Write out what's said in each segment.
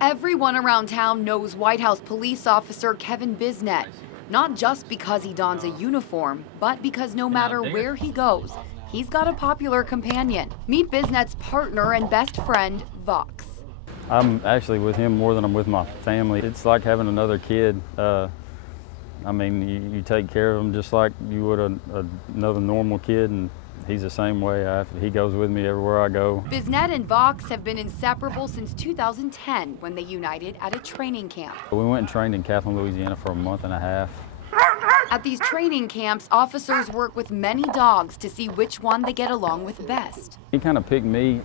Everyone around town knows White House police officer Kevin Bisnet, not just because he dons a uniform, but because no matter where he goes, he's got a popular companion. Meet Bisnet's partner and best friend, Vox. I'm actually with him more than I'm with my family. It's like having another kid. I mean, you take care of him just like you would another normal kid, and he's the same way. He goes with me everywhere I go. Bisnet and Vox have been inseparable since 2010 when they united at a training camp. We went and trained in Kathleen, Louisiana for a month and a half. At these training camps, officers work with many dogs to see which one they get along with best. He kind of picked me.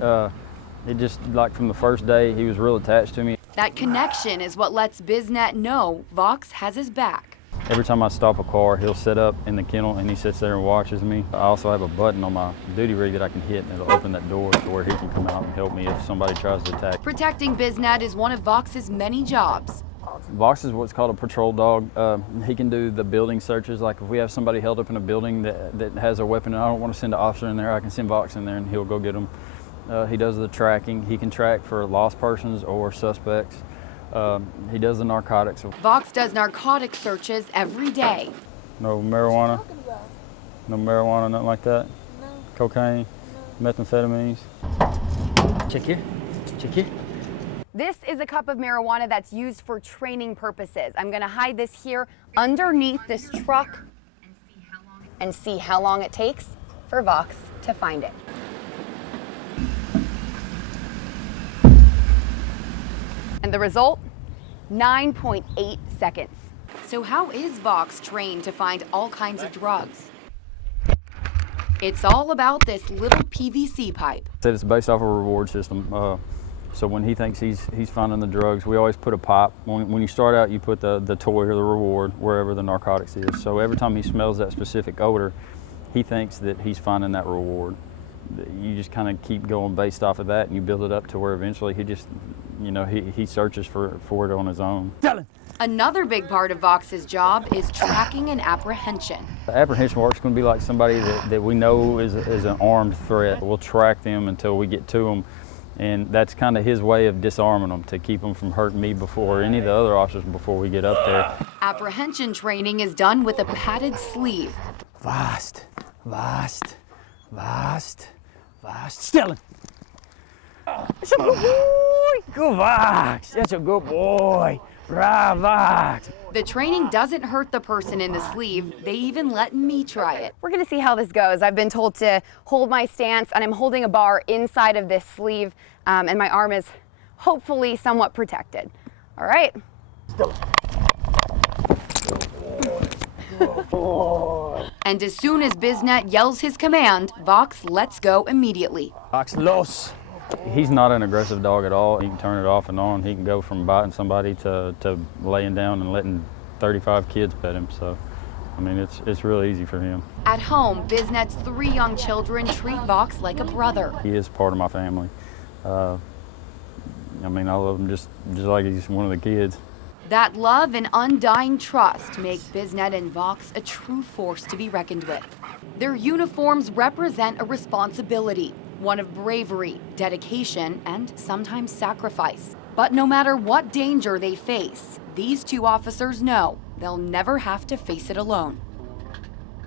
It just, like from the first day, he was real attached to me. That connection is what lets Bisnet know Vox has his back. Every time I stop a car, he'll sit up in the kennel and he sits there and watches me. I also have a button on my duty rig that I can hit, and it'll open that door to where he can come out and help me if somebody tries to attack. Protecting Bisnet is one of Vox's many jobs. Vox is what's called a patrol dog. He can do the building searches. Like if we have somebody held up in a building that has a weapon and I don't want to send an officer in there, I can send Vox in there and he'll go get them. He does the tracking. He can track for lost persons or suspects. He does the narcotics. Vox does narcotic searches every day. No marijuana? No marijuana, nothing like that? No. Cocaine? No. Methamphetamines? Check here. Check here. This is a cup of marijuana that's used for training purposes. I'm gonna hide this here underneath this truck and see how long it takes for Vox to find it. And the result? 9.8 seconds. So how is Vox trained to find all kinds of drugs? It's all about this little PVC pipe. It's based off a reward system. So when he thinks he's finding the drugs, we always put a pipe. When you start out, you put the toy or the reward wherever the narcotics is. So every time he smells that specific odor, he thinks that he's finding that reward. You just kind of keep going based off of that, and you build it up to where eventually he just, he searches for it on his own. Another big part of Vox's job is tracking and apprehension. The apprehension work's going to be like somebody that we know is an armed threat. We'll track them until we get to them, and that's kind of his way of disarming them, to keep them from hurting me before any of the other officers before we get up there. Apprehension training is done with a padded sleeve. Vast. Stellan. That's a good boy. Good Vox. That's a good boy. Bravo, Vox. The training doesn't hurt the person in the sleeve. They even let me try it. We're gonna see how this goes. I've been told to hold my stance, and I'm holding a bar inside of this sleeve, and my arm is hopefully somewhat protected. All right. And as soon as Bisnet yells his command, Vox lets go immediately. Vox los. He's not an aggressive dog at all. He can turn it off and on. He can go from biting somebody to laying down and letting 35 kids pet him. So, I mean, it's really easy for him. At home, Bisnet's 3 young children treat Vox like a brother. He is part of my family. I mean, I love him just like he's one of the kids. That love and undying trust make Bisnet and Vox a true force to be reckoned with. Their uniforms represent a responsibility, one of bravery, dedication, and sometimes sacrifice. But no matter what danger they face, these 2 officers know they'll never have to face it alone.